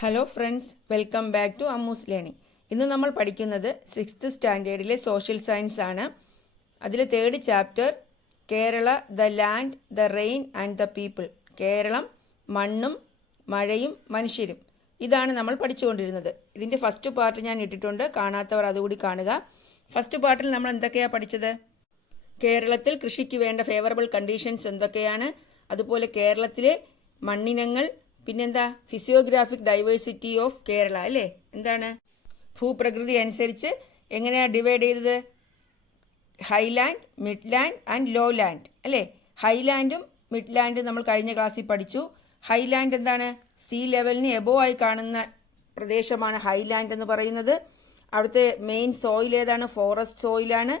Hello friends, welcome back to Ammu's learning. ഇന്ന് നമ്മൾ പഠിക്കുന്നത് 6th സ്റ്റാൻഡേർഡിലെ സോഷ്യൽ സയൻസ് ആണ്. അതിലെ 3rd chapter Kerala, the land, the rain and the people. Keralam, മണ്ണും മഴയും മനുഷ്യരും. ഇതാണ് നമ്മൾ പഠിച്ചുകൊണ്ടിരുന്നത്. ഇതിൻ്റെ ഫസ്റ്റ് പാർട്ട് ഞാൻ ഇട്ടിട്ടുണ്ട്, കാണാത്തവർ അതുകൂടി കാണുക. ഫസ്റ്റ് പാർട്ടിൽ നമ്മൾ എന്തൊക്കെയാണ് പഠിച്ചത്? കേരളത്തിൽ കൃഷിക്ക് വേണ്ട ഫേവറബിൾ കണ്ടീഷൻസ് എന്തൊക്കെയാണ്, അതുപോലെ കേരളത്തിലെ മണ്ണിനങ്ങൾ, പിന്നെന്താ ഫിസിയോഗ്രാഫിക് ഡൈവേഴ്സിറ്റി ഓഫ് കേരള അല്ലേ, എന്താണ് ഭൂപ്രകൃതി അനുസരിച്ച് എങ്ങനെയാണ് ഡിവൈഡ് ചെയ്തത്? Highland, mid land and low land അല്ലേ. ഹൈലാൻഡും മിഡ് ലാൻഡും നമ്മൾ കഴിഞ്ഞ ക്ലാസ്സിൽ പഠിച്ചു. ഹൈലാൻഡ് എന്താണ്? സീ ലെവലിന് എബോ ആയി കാണുന്ന പ്രദേശമാണ് ഹൈലാൻഡ് എന്ന് പറയുന്നത്. അവിടുത്തെ മെയിൻ സോയിൽ ഏതാണ്? ഫോറസ്റ്റ് സോയിലാണ്.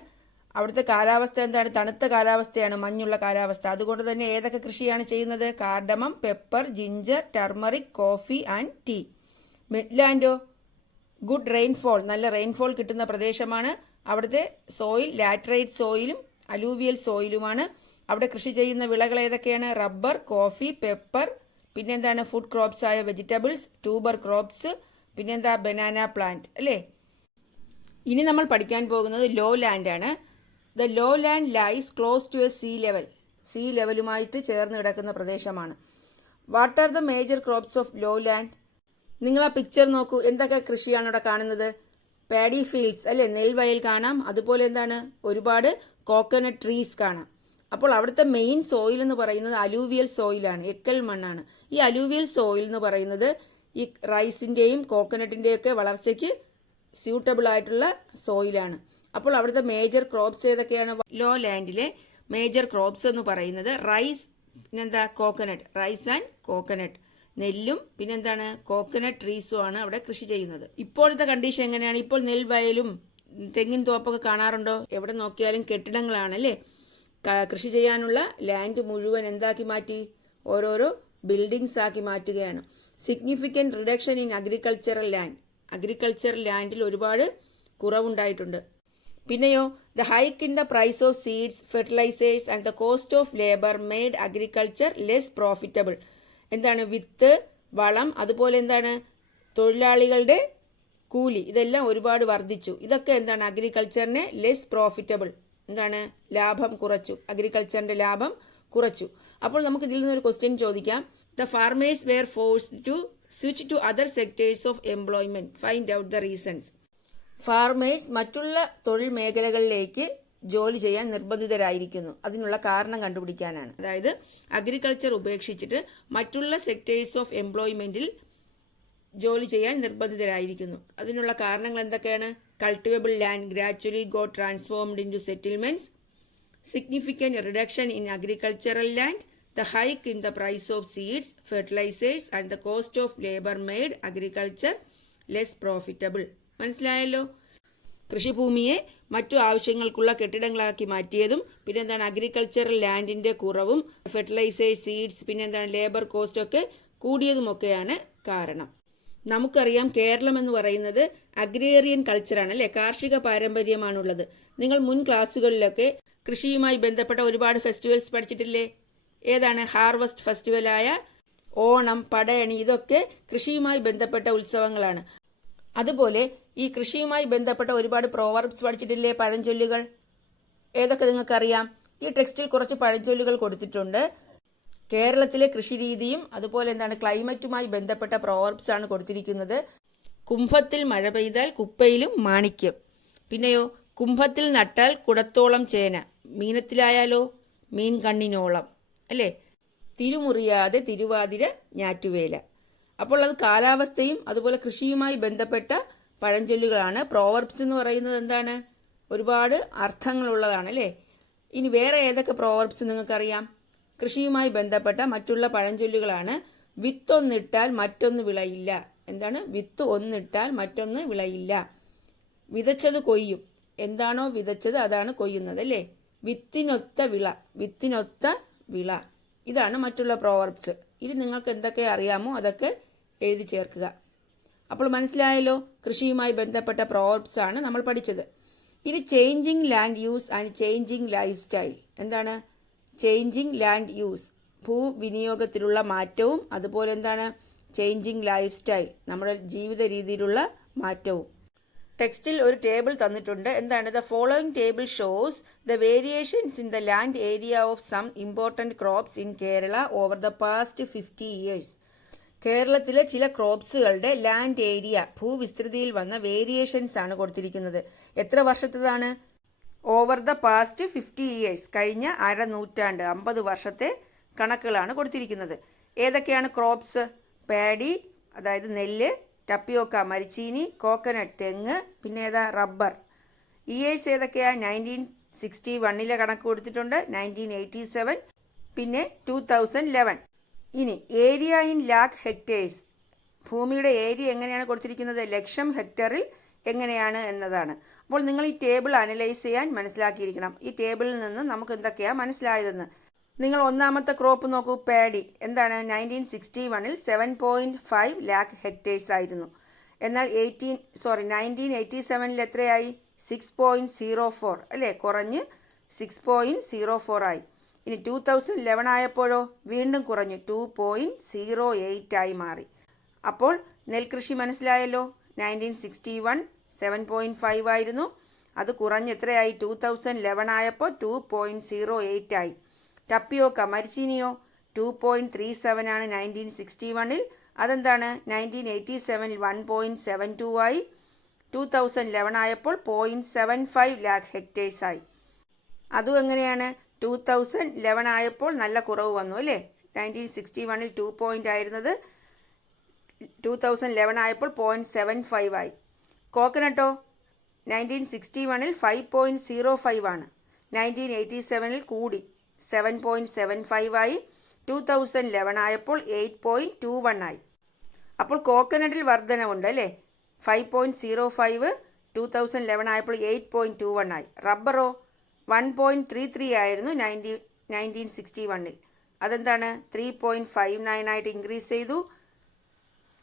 അവിടുത്തെ കാലാവസ്ഥ എന്താണ്? തണുത്ത കാലാവസ്ഥയാണ്, മഞ്ഞുള്ള കാലാവസ്ഥ. അതുകൊണ്ട് തന്നെ ഏതൊക്കെ കൃഷിയാണ് ചെയ്യുന്നത്? Cardamom, pepper, ginger, turmeric, coffee and tea. മിഡ്ലാൻഡോ? ഗുഡ് റെയിൻഫോൾ, നല്ല റെയിൻഫോൾ കിട്ടുന്ന പ്രദേശമാണ്. അവിടുത്തെ സോയിൽ ലാറ്ററൈറ്റ് സോയിലും അലൂവിയൽ സോയിലുമാണ്. അവിടെ കൃഷി ചെയ്യുന്ന വിളകൾ ഏതൊക്കെയാണ്? റബ്ബർ, കോഫി, പെപ്പർ, പിന്നെന്താണ് ഫുഡ് ക്രോപ്സ് ആയ വെജിറ്റബിൾസ്, ട്യൂബർ ക്രോപ്സ്, പിന്നെന്താ ബനാന പ്ലാന്റ് അല്ലേ. ഇനി നമ്മൾ പഠിക്കാൻ പോകുന്നത് ലോ ലാൻഡ് ആണ്. The low land lies close to a sea level. Sea ലെവലുമായിട്ട് ചേർന്ന് കിടക്കുന്ന പ്രദേശമാണ്. What are the major crops of law land? നിങ്ങൾ ആ പിക്ചർ നോക്കൂ, എന്തൊക്കെ കൃഷിയാണ് ഇവിടെ കാണുന്നത്? പാഡി ഫീൽഡ്സ് അല്ലെ, നെൽവയൽ കാണാം. അതുപോലെ എന്താണ്, ഒരുപാട് കോക്കനട്ട് ട്രീസ് കാണാം. അപ്പോൾ അവിടുത്തെ മെയിൻ സോയിൽ എന്ന് പറയുന്നത് അലൂവിയൽ സോയിലാണ്, എക്കൽ മണ്ണാണ്. ഈ അലൂവിയൽ സോയിൽ എന്ന് പറയുന്നത് ഈ റൈസിന്റെയും കോക്കനട്ടിന്റെയും ഒക്കെ വളർച്ചയ്ക്ക് സ്യൂട്ടബിൾ ആയിട്ടുള്ള സോയിലാണ്. അപ്പോൾ അവിടുത്തെ മേജർ ക്രോപ്സ് ഏതൊക്കെയാണ്? ലോ ലാൻഡിലെ മേജർ ക്രോപ്സ് എന്ന് പറയുന്നത് റൈസ്, പിന്നെന്താ കോക്കനട്ട്, റൈസ് ആൻഡ് കോക്കനട്ട്, നെല്ലും പിന്നെന്താണ് കോക്കനട്ട് ട്രീസും ആണ് അവിടെ കൃഷി ചെയ്യുന്നത്. ഇപ്പോഴത്തെ കണ്ടീഷൻ എങ്ങനെയാണ്? ഇപ്പോൾ നെൽവയലും തെങ്ങിൻ തോപ്പൊക്കെ കാണാറുണ്ടോ? എവിടെ നോക്കിയാലും കെട്ടിടങ്ങളാണല്ലേ. കൃഷി ചെയ്യാനുള്ള ലാൻഡ് മുഴുവൻ എന്താക്കി മാറ്റി? ഓരോരോ ബിൽഡിങ്സ് ആക്കി മാറ്റുകയാണ്. Significant reduction in agricultural land. Agricultural ലാൻഡിൽ ഒരുപാട് കുറവുണ്ടായിട്ടുണ്ട്. പിന്നെയോ, the hike in the price of seeds, fertilisers and the cost of labour made agriculture less profitable. എന്താണ്? വിത്ത്, വളം, അതുപോലെ എന്താണ് തൊഴിലാളികളുടെ കൂലി, ഇതെല്ലാം ഒരുപാട് വർദ്ധിച്ചു. ഇതൊക്കെ എന്താണ്? അഗ്രികൾച്ചറിനെ ലെസ് പ്രോഫിറ്റബിൾ, എന്താണ് ലാഭം കുറച്ചു, അഗ്രികൾച്ചറിന്റെ ലാഭം കുറച്ചു. അപ്പോൾ നമുക്ക് ഇതിൽ നിന്നൊരു ക്വസ്റ്റ്യൻ ചോദിക്കാം. The farmers were forced to switch to other sectors of employment, find out the reasons. Farmers മറ്റുള്ള തൊഴിൽ മേഖലകളിലേക്ക് ജോലി ചെയ്യാൻ നിർബന്ധിതരായിരിക്കുന്നു. അതിനുള്ള കാരണം കണ്ടുപിടിക്കാനാണ്. അതായത് അഗ്രികൾച്ചർ ഉപേക്ഷിച്ചിട്ട് മറ്റുള്ള സെക്ടേഴ്സ് ഓഫ് എംപ്ലോയ്മെന്റിൽ ജോലി ചെയ്യാൻ നിർബന്ധിതരായിരിക്കുന്നു. അതിനുള്ള കാരണങ്ങൾ എന്തൊക്കെയാണ്? Cultivable land gradually got transformed into settlements, significant reduction in agricultural land, the hike in the price of seeds, fertilizers and the cost of labor made agriculture less profitable. മനസ്സിലായല്ലോ. കൃഷിഭൂമിയെ മറ്റു ആവശ്യങ്ങൾക്കുള്ള കെട്ടിടങ്ങളാക്കി മാറ്റിയതും പിന്നെന്താണ് agricultural ലാൻഡിന്റെ കുറവും fertilisers, seeds, പിന്നെന്താണ് labour cost ഒക്കെ കൂടിയതുമൊക്കെയാണ് കാരണം. നമുക്കറിയാം കേരളം എന്ന് പറയുന്നത് അഗ്രേറിയൻ കൾച്ചറാണ് അല്ലെ, കാർഷിക പാരമ്പര്യമാണുള്ളത്. നിങ്ങൾ മുൻ ക്ലാസ്സുകളിലൊക്കെ കൃഷിയുമായി ബന്ധപ്പെട്ട ഒരുപാട് ഫെസ്റ്റിവൽസ് പഠിച്ചിട്ടില്ലേ? ഏതാണ്? ഹാർവസ്റ്റ് ഫെസ്റ്റിവലായ ഓണം, പടയണി, ഇതൊക്കെ കൃഷിയുമായി ബന്ധപ്പെട്ട ഉത്സവങ്ങളാണ്. അതുപോലെ ഈ കൃഷിയുമായി ബന്ധപ്പെട്ട ഒരുപാട് പ്രോവർബ്സ് പഠിച്ചിട്ടില്ലേ, പഴഞ്ചൊല്ലുകൾ? ഏതൊക്കെ നിങ്ങൾക്കറിയാം? ഈ ടെക്സ്റ്റിൽ കുറച്ച് പഴഞ്ചൊല്ലുകൾ കൊടുത്തിട്ടുണ്ട്. കേരളത്തിലെ കൃഷിരീതിയും അതുപോലെ എന്താണ് ക്ലൈമറ്റുമായി ബന്ധപ്പെട്ട പ്രോവർബ്സ് ആണ് കൊടുത്തിരിക്കുന്നത്. കുംഭത്തിൽ മഴ പെയ്താൽ കുപ്പയിലും മാണിക്യം. പിന്നെയോ, കുംഭത്തിൽ നട്ടാൽ കുടത്തോളം ചേന, മീനത്തിലായാലോ മീൻ കണ്ണിനോളം അല്ലേ. തിരുമുറിയാതെ തിരുവാതിര ഞാറ്റുവേല. അപ്പോൾ അത് കാലാവസ്ഥയും അതുപോലെ കൃഷിയുമായി ബന്ധപ്പെട്ട പഴഞ്ചൊല്ലുകളാണ്. പ്രോവർബ്സ് എന്ന് പറയുന്നത് എന്താണ്? ഒരുപാട് അർത്ഥങ്ങളുള്ളതാണ് അല്ലേ. ഇനി വേറെ ഏതൊക്കെ പ്രോവർബ്സ് നിങ്ങൾക്കറിയാം? കൃഷിയുമായി ബന്ധപ്പെട്ട മറ്റുള്ള പഴഞ്ചൊല്ലുകളാണ്. വിത്തൊന്നിട്ടാൽ മറ്റൊന്ന് വിളയില്ല. എന്താണ്? വിത്ത് ഒന്നിട്ടാൽ മറ്റൊന്ന് വിളയില്ല. വിതച്ചത് കൊയ്യും. എന്താണോ വിതച്ചത് അതാണ് കൊയ്യുന്നത് അല്ലേ. വിത്തിനൊത്ത വിള, വിത്തിനൊത്ത വിള. ഇതാണ് മറ്റുള്ള പ്രോവർബ്സ്. ഇനി നിങ്ങൾക്ക് എന്തൊക്കെ അറിയാമോ അതൊക്കെ എഴുതി ചേർക്കുക. അപ്പോൾ മനസ്സിലായല്ലോ, കൃഷിയുമായി ബന്ധപ്പെട്ട പ്രോവർബ്സ് ആണ് നമ്മൾ പഠിച്ചത്. ഇനി changing land use and changing life style. എന്താണ് ചേഞ്ചിങ് ലാൻഡ് യൂസ്? ഭൂവിനിയോഗത്തിലുള്ള മാറ്റവും അതുപോലെ എന്താണ് ചേഞ്ചിങ് ലൈഫ് സ്റ്റൈൽ, നമ്മുടെ ജീവിത രീതിയിലുള്ള മാറ്റവും. ടെക്സ്റ്റിൽ ഒരു ടേബിൾ തന്നിട്ടുണ്ട്. എന്താണ്? The following table shows the variations in the land area of some important crops in Kerala over the past 50 years. കേരളത്തിലെ ചില ക്രോപ്സുകളുടെ ലാൻഡ് ഏരിയ, ഭൂവിസ്തൃതിയിൽ വന്ന വേരിയേഷൻസ് ആണ് കൊടുത്തിരിക്കുന്നത്. എത്ര വർഷത്തേതാണ്? ഓവർ ദ പാസ്റ്റ് 50 years, കഴിഞ്ഞ അരനൂറ്റാണ്ട്, 50 വർഷത്തെ കണക്കുകളാണ് കൊടുത്തിരിക്കുന്നത്. ഏതൊക്കെയാണ് ക്രോപ്സ്? പാഡി, അതായത് നെല്ല്, ടപ്പിയോക്ക മരിച്ചീനി, കോക്കനട്ട് തെങ്ങ്, പിന്നെ ഏതാ? റബ്ബർ. ഇയേഴ്സ് ഏതൊക്കെയാ? 1961 കണക്ക് കൊടുത്തിട്ടുണ്ട്, 1987, പിന്നെ 2011. ഇനി ഏരിയ ഇൻ ലാക്ക് ഹെക്ടേഴ്സ്, ഭൂമിയുടെ ഏരിയ എങ്ങനെയാണ് കൊടുത്തിരിക്കുന്നത്? ലക്ഷം ഹെക്ടറിൽ എങ്ങനെയാണ് എന്നതാണ്. അപ്പോൾ നിങ്ങൾ ഈ ടേബിൾ അനലൈസ് ചെയ്യാൻ മനസ്സിലാക്കിയിരിക്കണം. ഈ ടേബിളിൽ നിന്ന് നമുക്ക് എന്തൊക്കെയാണ് മനസ്സിലായതെന്ന്. നിങ്ങൾ ഒന്നാമത്തെ ക്രോപ്പ് നോക്കൂ, പാഡി. എന്താണ്? 1961 7.5 ലാക്ക് ഹെക്ടേഴ്സ് ആയിരുന്നു. എന്നാൽ 1987 എത്രയായി? 6.04, അല്ലേ? കുറഞ്ഞ് 6.04 ആയി. ഇനി 2011 ആയപ്പോഴോ വീണ്ടും കുറഞ്ഞു, 2.08 ആയി മാറി. അപ്പോൾ നെൽകൃഷി മനസ്സിലായല്ലോ. 1961 7.5 ആയിരുന്നു, അത് കുറഞ്ഞ് എത്രയായി? 2011 ആയപ്പോൾ 2.08 ആയി. ടപ്പിയോക്ക മരിച്ചീനിയോ? 2.37 ആണ് 1961. അതെന്താണ്? 1987 1.72 ആയി. 2011 ആയപ്പോൾ 0.75 ലാക്ക് ഹെക്ടേഴ്സ് ആയി. അതും എങ്ങനെയാണ്? 2011 ആയപ്പോൾ നല്ല കുറവ് വന്നു, അല്ലേ? 1961 2 ആയിരുന്നത് 2011 ആയപ്പോൾ 0.75 ആയി. കോക്കനട്ടോ? 1961 5.05 ആണ്, 1987 കൂടി 7.75 ആയി. 2011 ആയപ്പോൾ 8.21 ആയി. അപ്പോൾ കോക്കനട്ടിൽ വർധനവുണ്ട്, അല്ലേ? 5.05 2011 ആയപ്പോൾ 8.21 ആയി. റബ്ബറോ? 1.33 ആയിരുന്നു 1961. അതെന്താണ്? 3.59 ആയിട്ട് ഇൻക്രീസ് ചെയ്തു.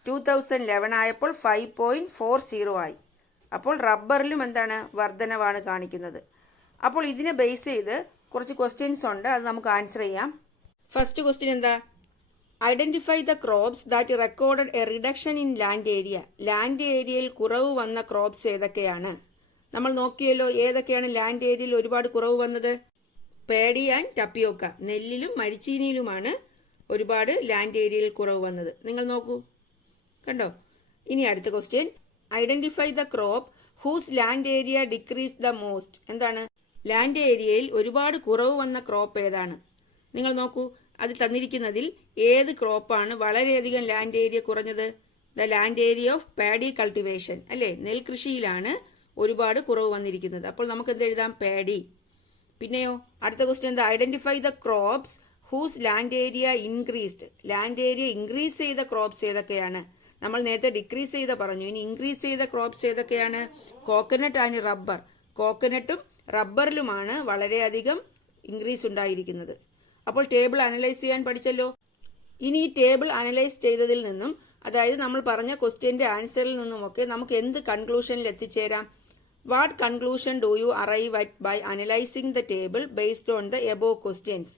2011 ആയപ്പോൾ 5.40 ആയി. അപ്പോൾ റബ്ബറിലും എന്താണ്? വർധനവാണ് കാണിക്കുന്നത്. അപ്പോൾ ഇതിനെ ബേസ് ചെയ്ത് കുറച്ച് ക്വസ്റ്റ്യൻസ് ഉണ്ട്, അത് നമുക്ക് ആൻസർ ചെയ്യാം. ഫസ്റ്റ് ക്വസ്റ്റ്യൻ എന്താ? Identify the crops that recorded A reduction in land area. Land ഏരിയയിൽ കുറവ് വന്ന ക്രോപ്സ് ഏതൊക്കെയാണ്? നമ്മൾ നോക്കിയല്ലോ, ഏതൊക്കെയാണ് ലാൻഡ് ഏരിയയിൽ ഒരുപാട് കുറവ് വന്നത്? പാഡി ആൻഡ് ടപ്പിയോക്ക, നെല്ലിലും മരിച്ചീനിയിലുമാണ് ഒരുപാട് ലാൻഡ് ഏരിയയിൽ കുറവ് വന്നത്. നിങ്ങൾ നോക്കൂ, കണ്ടോ? ഇനി അടുത്ത question, identify the crop whose land area decrease the most. എന്താണ്? ലാൻഡ് ഏരിയയിൽ ഒരുപാട് കുറവ് വന്ന ക്രോപ്പ് ഏതാണ്? നിങ്ങൾ നോക്കൂ, അത് തന്നിരിക്കുന്നതിൽ ഏത് ക്രോപ്പാണ് വളരെയധികം ലാൻഡ് ഏരിയ കുറഞ്ഞത്? The land area of paddy cultivation, അല്ലേ? നെൽകൃഷിയിലാണ് ഒരുപാട് കുറവ് വന്നിരിക്കുന്നത്. അപ്പോൾ നമുക്ക് എന്ത് എഴുതാം? പാഡി. പിന്നെയോ അടുത്ത ക്വസ്റ്റ്യൻ എന്താ? Identify the crops whose land area increased. Land area increase ചെയ്ത ക്രോപ്സ് ഏതൊക്കെയാണ്? നമ്മൾ നേരത്തെ ഡിക്രീസ് ചെയ്ത പറഞ്ഞു, ഇനി ഇൻക്രീസ് ചെയ്ത ക്രോപ്സ് ഏതൊക്കെയാണ്? Coconut and rubber. കോക്കനട്ടും റബ്ബറിലുമാണ് വളരെയധികം ഇൻക്രീസ് ഉണ്ടായിരിക്കുന്നത്. അപ്പോൾ ടേബിൾ അനലൈസ് ചെയ്യാൻ പഠിച്ചല്ലോ. ഇനി ഈ ടേബിൾ അനലൈസ് ചെയ്തതിൽ നിന്നും, അതായത് നമ്മൾ പറഞ്ഞ ക്വസ്റ്റ്യൻ്റെ ആൻസറിൽ നിന്നുമൊക്കെ നമുക്ക് എന്ത് കൺക്ലൂഷനിൽ എത്തിച്ചേരാം? What conclusion do you arrive at by analysing the table based on the above questions?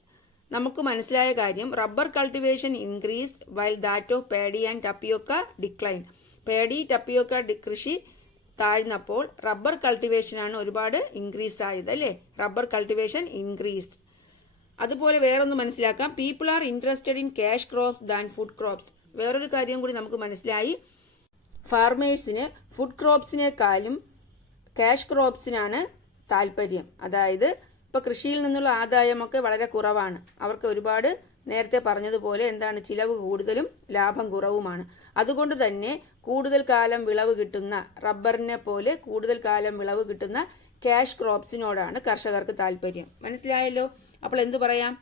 നമുക്ക് മനസ്സിലായ കാര്യം, rubber cultivation increased while that of paddy and tapioca decline. Paddy tapioca കൃഷി താഴ്ന്നപ്പോൾ റബ്ബർ കൾട്ടിവേഷനാണ് ഒരുപാട് ഇൻക്രീസ് ആയത്, അല്ലേ? Rubber cultivation increased. അതുപോലെ വേറൊന്ന് മനസ്സിലാക്കാം, people are interested in cash crops than food crops. വേറൊരു കാര്യം കൂടി നമുക്ക് മനസ്സിലായി, ഫാർമേഴ്സിന് ഫുഡ് ക്രോപ്സിനേക്കാളും ക്യാഷ് ക്രോപ്സിനാണ് താല്പര്യം. അതായത് ഇപ്പോൾ കൃഷിയിൽ നിന്നുള്ള ആദായമൊക്കെ വളരെ കുറവാണ്. അവർക്ക് ഒരുപാട് നേരത്തെ പറഞ്ഞതുപോലെ എന്താണ്? ചിലവ് കൂടുതലും ലാഭം കുറവുമാണ്. അതുകൊണ്ട് തന്നെ കൂടുതൽ കാലം വിളവ് കിട്ടുന്ന, റബ്ബറിനെ പോലെ കൂടുതൽ കാലം വിളവ് കിട്ടുന്ന ക്യാഷ് ക്രോപ്സിനോടാണ് കർഷകർക്ക് താല്പര്യം. മനസ്സിലായല്ലോ? അപ്പോൾ എന്ത് പറയാം?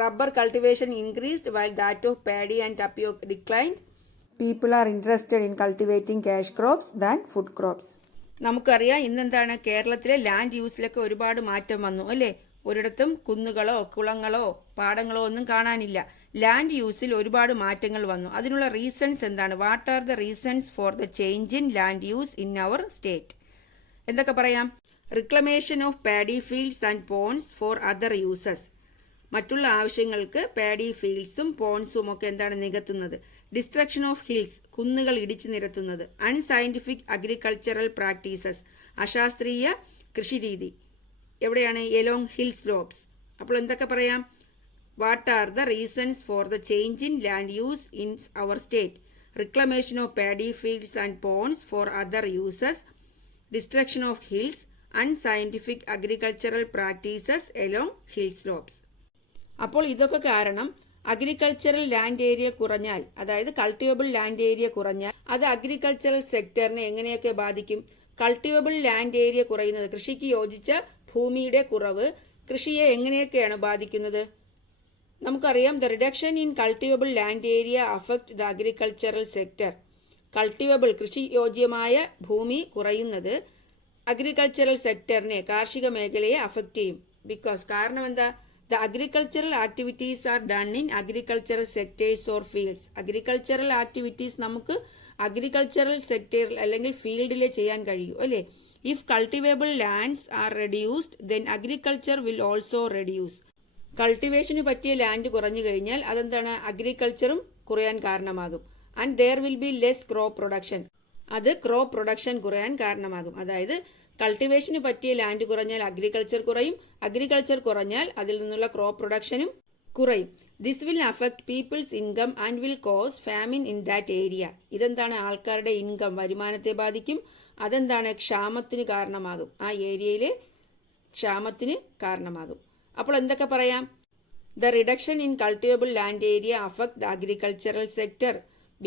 Rubber cultivation increased while that of paddy and ടപ്പിയോക്ക declined. People are interested in cultivating cash crops than food crops. നമുക്കറിയാം ഇന്നെന്താണ്? കേരളത്തിലെ ലാൻഡ് യൂസിലൊക്കെ ഒരുപാട് മാറ്റം വന്നു, അല്ലേ? ഒരിടത്തും കുന്നുകളോ കുളങ്ങളോ പാടങ്ങളോ ഒന്നും കാണാനില്ല. ലാൻഡ് യൂസിൽ ഒരുപാട് മാറ്റങ്ങൾ വന്നു. അതിനുള്ള റീസൺസ് എന്താണ്? What are the reasons for the change in land use in our state? എന്തൊക്കെ പറയാം? Reclamation of paddy fields and ponds for other uses. മറ്റുള്ള ആവശ്യങ്ങൾക്ക് പാഡി ഫീൽഡ്സും പോൺസും ഒക്കെ എന്താണ് നികത്തുന്നത്? ഡിസ്ട്രക്ഷൻ ഓഫ് ഹിൽസ്, കുന്നുകൾ ഇടിച്ചു നിരത്തുന്നത്. അൺസയന്റിഫിക് അഗ്രികൾച്ചറൽ പ്രാക്ടീസസ്, അശാസ്ത്രീയ കൃഷിരീതി. എവിടെയാണ്? Along hill slopes. അപ്പോൾ എന്തൊക്കെ പറയാം? What are the reasons for the change in land use in our state? Reclamation of paddy fields and ponds for other uses, destruction of hills, unscientific agricultural practices along hill slopes. അപ്പോൾ ഇതൊക്കെ കാരണം agricultural land area കുറഞ്ഞാൽ, അതായത് cultivable land area കുറഞ്ഞാൽ അത് agricultural സെക്ടറിനെ എങ്ങനെയൊക്കെ ബാധിക്കും? Cultivable land area കുറയുന്നത്, കൃഷിക്ക് യോജിച്ച ഭൂമിയുടെ കുറവ് കൃഷിയെ എങ്ങനെയൊക്കെയാണ് ബാധിക്കുന്നത്? നമുക്കറിയാം, the reduction in cultivable land area affect the agricultural sector. Cultivable, കൃഷി യോജ്യമായ ഭൂമി കുറയുന്നത് അഗ്രികൾച്ചറൽ സെക്ടറിനെ, കാർഷിക മേഖലയെ അഫക്റ്റ് ചെയ്യും. കാരണം എന്താ? The agricultural activities are done in agricultural sectors or fields. Agricultural activities നമുക്ക് agricultural sector അല്ലെങ്കിൽ ഫീൽഡിലെ ചെയ്യാൻ കഴിയൂ അല്ലേ? If cultivable lands are reduced, then agriculture will also reduce. കൾട്ടിവേഷന് പറ്റിയ ലാൻഡ് കുറഞ്ഞു കഴിഞ്ഞാൽ അതെന്താണ്? അഗ്രികൾച്ചറും കുറയാൻ കാരണമാകും. And there will be less crop production. അത് ക്രോപ്പ് പ്രൊഡക്ഷൻ കുറയാൻ കാരണമാകും. അതായത് കൾട്ടിവേഷന് പറ്റിയ ലാൻഡ് കുറഞ്ഞാൽ അഗ്രികൾച്ചർ കുറയും, അഗ്രികൾച്ചർ കുറഞ്ഞാൽ അതിൽ നിന്നുള്ള ക്രോപ്പ് പ്രൊഡക്ഷനും കുറയും. This will affect people's income and will cause famine in that area. ഇതെന്താണ്? ആൾക്കാരുടെ ഇൻകം, വരുമാനത്തെ ബാധിക്കും. അതെന്താണ്? ക്ഷാമത്തിന് കാരണമാകും, ആ ഏരിയയിലെ ക്ഷാമത്തിന് കാരണമാകും. അപ്പോൾ എന്തൊക്കെ പറയാം? The reduction in cultivable land area affect the agricultural sector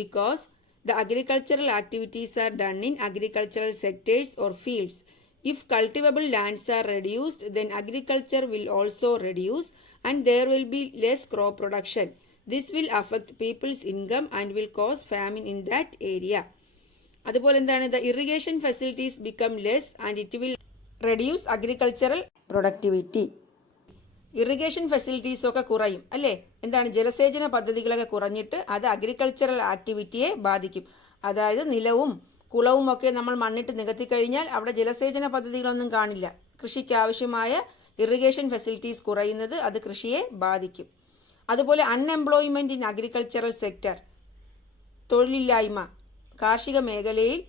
because the agricultural activities are done in agricultural sectors or fields. If cultivable lands are reduced, then agriculture will also reduce and there will be less crop production. This will affect people's income and will cause famine in that area. അതുപോലെ എന്താണ്? The irrigation facilities become less and it will reduce agricultural productivity. Irrigation facilities ഒക്കെ കുറയും അല്ലേ? എന്താണ്? ജലസേചന പദ്ധതികളൊക്കെ കുറഞ്ഞിട്ട് അത് അഗ്രികൾച്ചറൽ ആക്ടിവിറ്റിയെ ബാധിക്കും. അതായത് നിലവും കുളവും ഒക്കെ നമ്മൾ മണ്ണിട്ട് നികത്തി കഴിഞ്ഞാൽ അവിടെ ജലസേചന പദ്ധതികളൊന്നും കാണില്ല. കൃഷിക്ക് ആവശ്യമായ ഇറിഗേഷൻ ഫെസിലിറ്റീസ് കുറയുന്നത് അത് കൃഷിയെ ബാധിക്കും. അതുപോലെ അൺഎംപ്ലോയ്മെന്റ് ഇൻ അഗ്രികൾച്ചറൽ സെക്ടർ, തൊഴിലില്ലായ്മ, കാർഷിക മേഖലയിൽ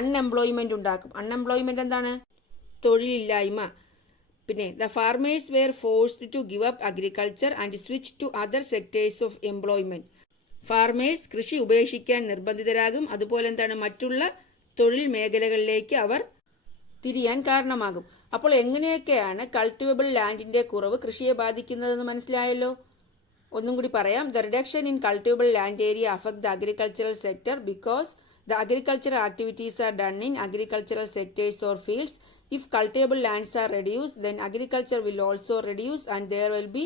അൺഎംപ്ലോയ്മെന്റ് ഉണ്ടാക്കും. അൺഎംപ്ലോയ്മെന്റ് എന്താണ്? തൊഴിലില്ലായ്മ. പിന്നെ the farmers were forced to give up agriculture and switch to other sectors of employment. Farmers കൃഷി ഉപേക്ഷിക്കാൻ നിർബന്ധിതരാകും. അതുപോലെ എന്താണ്? മറ്റുള്ള തൊഴിൽ മേഖലകളിലേക്ക് അവർ തിരിയാൻ കാരണമാകും. അപ്പോൾ എങ്ങനെയൊക്കെയാണ് കൾട്ടിവബിൾ ലാൻഡിന്റെ കുറവ് കൃഷിയെ ബാധിക്കുന്നതെന്ന് മനസ്സിലായല്ലോ. ഒന്നും കൂടി പറയാം. The reduction in cultivable land area affect the agricultural sector because the agricultural activities are done in agricultural sectors or fields. If cultivable lands are reduced, then agriculture will also reduce and there will be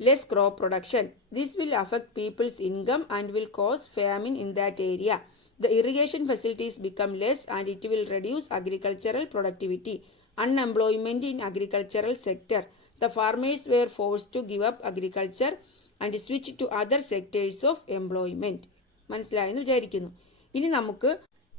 less crop production. This will affect people's income and will cause famine in that area. The irrigation facilities become less and it will reduce agricultural productivity. Unemployment in agricultural sector. The farmers were forced to give up agriculture and switch to other sectors of employment. മനസ്സിലായെന്ന് വിചാരിക്കുന്നു. ഇനി നമുക്ക്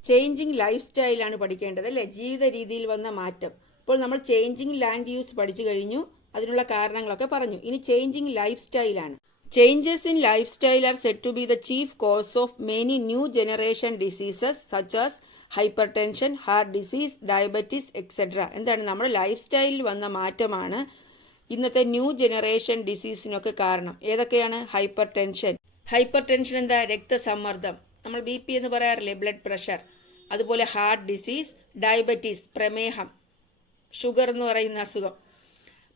changing life സ്റ്റൈലാണ് പഠിക്കേണ്ടത് അല്ലേ? ജീവിത രീതിയിൽ വന്ന മാറ്റം. ഇപ്പോൾ നമ്മൾ ചേഞ്ചിങ് ലാൻഡ് യൂസ് പഠിച്ചു കഴിഞ്ഞു, അതിനുള്ള കാരണങ്ങളൊക്കെ പറഞ്ഞു. ഇനി ചേഞ്ചിങ് ലൈഫ് സ്റ്റൈലാണ്. Changes in lifestyle are said to be the chief cause of many new generation diseases such as hypertension, heart disease, diabetes et cetera. എന്താണ്? നമ്മുടെ ലൈഫ് സ്റ്റൈലിൽ വന്ന മാറ്റമാണ് ഇന്നത്തെ ന്യൂ ജനറേഷൻ ഡിസീസിനൊക്കെ കാരണം. ഏതൊക്കെയാണ്? ഹൈപ്പർ ടെൻഷൻ എന്താ? രക്തസമ്മർദ്ദം, നമ്മൾ BP എന്ന് പറയാറില്ലേ, ബ്ലഡ് പ്രഷർ. അതുപോലെ ഹാർട്ട് ഡിസീസ്, ഡയബറ്റീസ്, പ്രമേഹം, ഷുഗർ എന്ന് പറയുന്ന അസുഖം.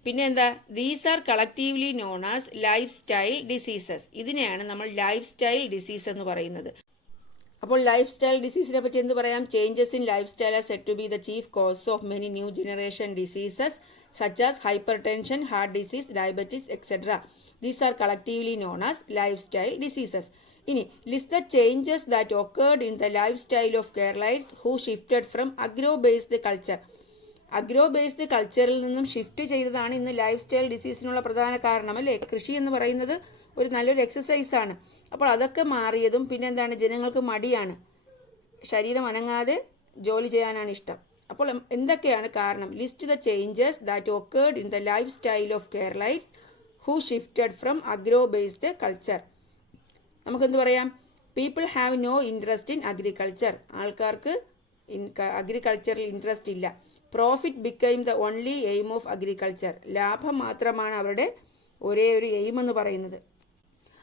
പിന്നെ എന്താ? These are collectively known as lifestyle diseases. ഇതിനെയാണ് നമ്മൾ ലൈഫ് സ്റ്റൈൽ ഡിസീസ് എന്ന് പറയുന്നത്. അപ്പോൾ ലൈഫ് സ്റ്റൈൽ ഡിസീസിനെ പറ്റി എന്ത് പറയാം? Changes in lifestyle are said to be the chief cause of many new generation diseases such as hypertension, heart disease, diabetes etcetera. These are collectively known as lifestyle diseases. ഇനി list the changes that occurred in the lifestyle of Keralites who shifted from agro based culture. Agro based കൾച്ചറിൽ നിന്നും shift ചെയ്തതാണ് ഇന്ന് life style ഡിസീസിനുള്ള പ്രധാന കാരണം അല്ലേ? കൃഷി എന്ന് പറയുന്നത് ഒരു നല്ലൊരു എക്സസൈസാണ്. അപ്പോൾ അതൊക്കെ മാറിയതും പിന്നെ എന്താണ്? ജനങ്ങൾക്ക് മടിയാണ്, ശരീരം അനങ്ങാതെ ജോലി ചെയ്യാനാണ് ഇഷ്ടം. അപ്പോൾ എന്തൊക്കെയാണ് കാരണം? List the changes that occurred in the lifestyle of Keralites who shifted from agro based culture. നമുക്കെന്ത് പറയാം? People have no interest in agriculture. ആൾക്കാർക്ക് അഗ്രികൾച്ചറിൽ ഇൻട്രസ്റ്റ് ഇല്ല. Profit became the only aim of agriculture. ലാഭം മാത്രമാണ് അവരുടെ ഒരേ ഒരു എയിം എന്ന് പറയുന്നത്.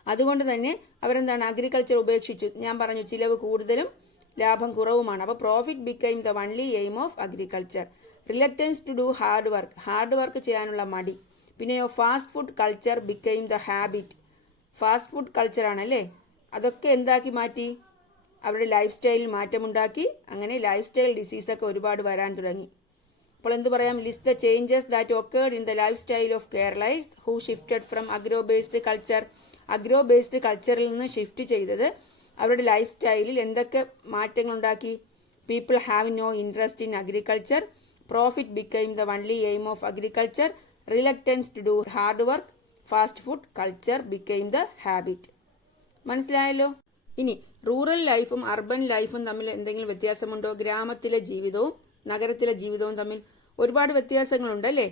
അതുകൊണ്ട് തന്നെ അവരെന്താണ് അഗ്രികൾച്ചർ ഉപേക്ഷിച്ചു. ഞാൻ പറഞ്ഞു ചിലവ് കൂടുതലും ലാഭം കുറവുമാണ്. അപ്പോൾ profit became the only aim of agriculture. Reluctance to do hard work ചെയ്യാനുള്ള മടി. പിന്നെയോ fast food culture became the habit. Fast food culture ആണല്ലേ, അതൊക്കെ എന്താക്കി മാറ്റി, അവരുടെ ലൈഫ് സ്റ്റൈലിൽ മാറ്റമുണ്ടാക്കി. അങ്ങനെ ലൈഫ് സ്റ്റൈൽ ഡിസീസൊക്കെ ഒരുപാട് വരാൻ തുടങ്ങി. അപ്പോൾ എന്ത് പറയാം, list the changes that occurred in the lifestyle of Keralites who shifted from agro based culture. Agro based കൾച്ചറിൽ നിന്ന് ഷിഫ്റ്റ് ചെയ്തത് അവരുടെ ലൈഫ് സ്റ്റൈലിൽ എന്തൊക്കെ മാറ്റങ്ങൾ ഉണ്ടാക്കി. People have no interest in agriculture. Profit became the only aim of agriculture. Reluctance to do hard work. Fast food culture became the habit. മനസ്സിലായല്ലോ. ഇനി റൂറൽ ലൈഫും അർബൻ ലൈഫും തമ്മിൽ എന്തെങ്കിലും വ്യത്യാസമുണ്ടോ? ഗ്രാമത്തിലെ ജീവിതവും നഗരത്തിലെ ജീവിതവും തമ്മിൽ ഒരുപാട് വ്യത്യാസങ്ങളുണ്ടല്ലേ.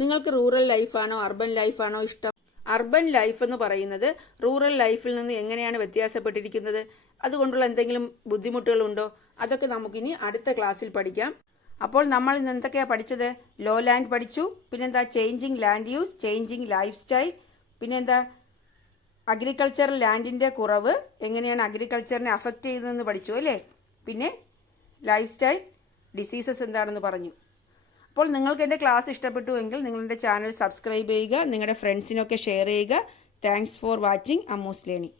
നിങ്ങൾക്ക് റൂറൽ ലൈഫാണോ അർബൻ ലൈഫാണോ ഇഷ്ടം? അർബൻ ലൈഫ് എന്ന് പറയുന്നത് റൂറൽ ലൈഫിൽ നിന്ന് എങ്ങനെയാണ് വ്യത്യാസപ്പെട്ടിരിക്കുന്നത്, അതുകൊണ്ടുള്ള എന്തെങ്കിലും ബുദ്ധിമുട്ടുകളുണ്ടോ? അതൊക്കെ നമുക്കിനി അടുത്ത ക്ലാസ്സിൽ പഠിക്കാം. അപ്പോൾ നമ്മൾ ഇന്ന് എന്തൊക്കെയാണ് പഠിച്ചത്? ലോ ലാൻഡ് പഠിച്ചു, പിന്നെന്താ changing land use, changing life style, പിന്നെന്താ അഗ്രികൾച്ചറൽ ലാൻഡിൻ്റെ കുറവ് എങ്ങനെയാണ് അഗ്രികൾച്ചറിനെ അഫക്റ്റ് ചെയ്തതെന്ന് പഠിച്ചു അല്ലേ. പിന്നെ ലൈഫ് സ്റ്റൈൽ ഡിസീസസ് എന്താണെന്ന് പറഞ്ഞു. അപ്പോൾ നിങ്ങൾക്ക് എൻ്റെ ക്ലാസ് ഇഷ്ടപ്പെട്ടു എങ്കിൽ നിങ്ങളുടെ ചാനൽ സബ്സ്ക്രൈബ് ചെയ്യുക, നിങ്ങളുടെ ഫ്രണ്ട്സിനൊക്കെ ഷെയർ ചെയ്യുക. Thanks for watching Ammu's learning.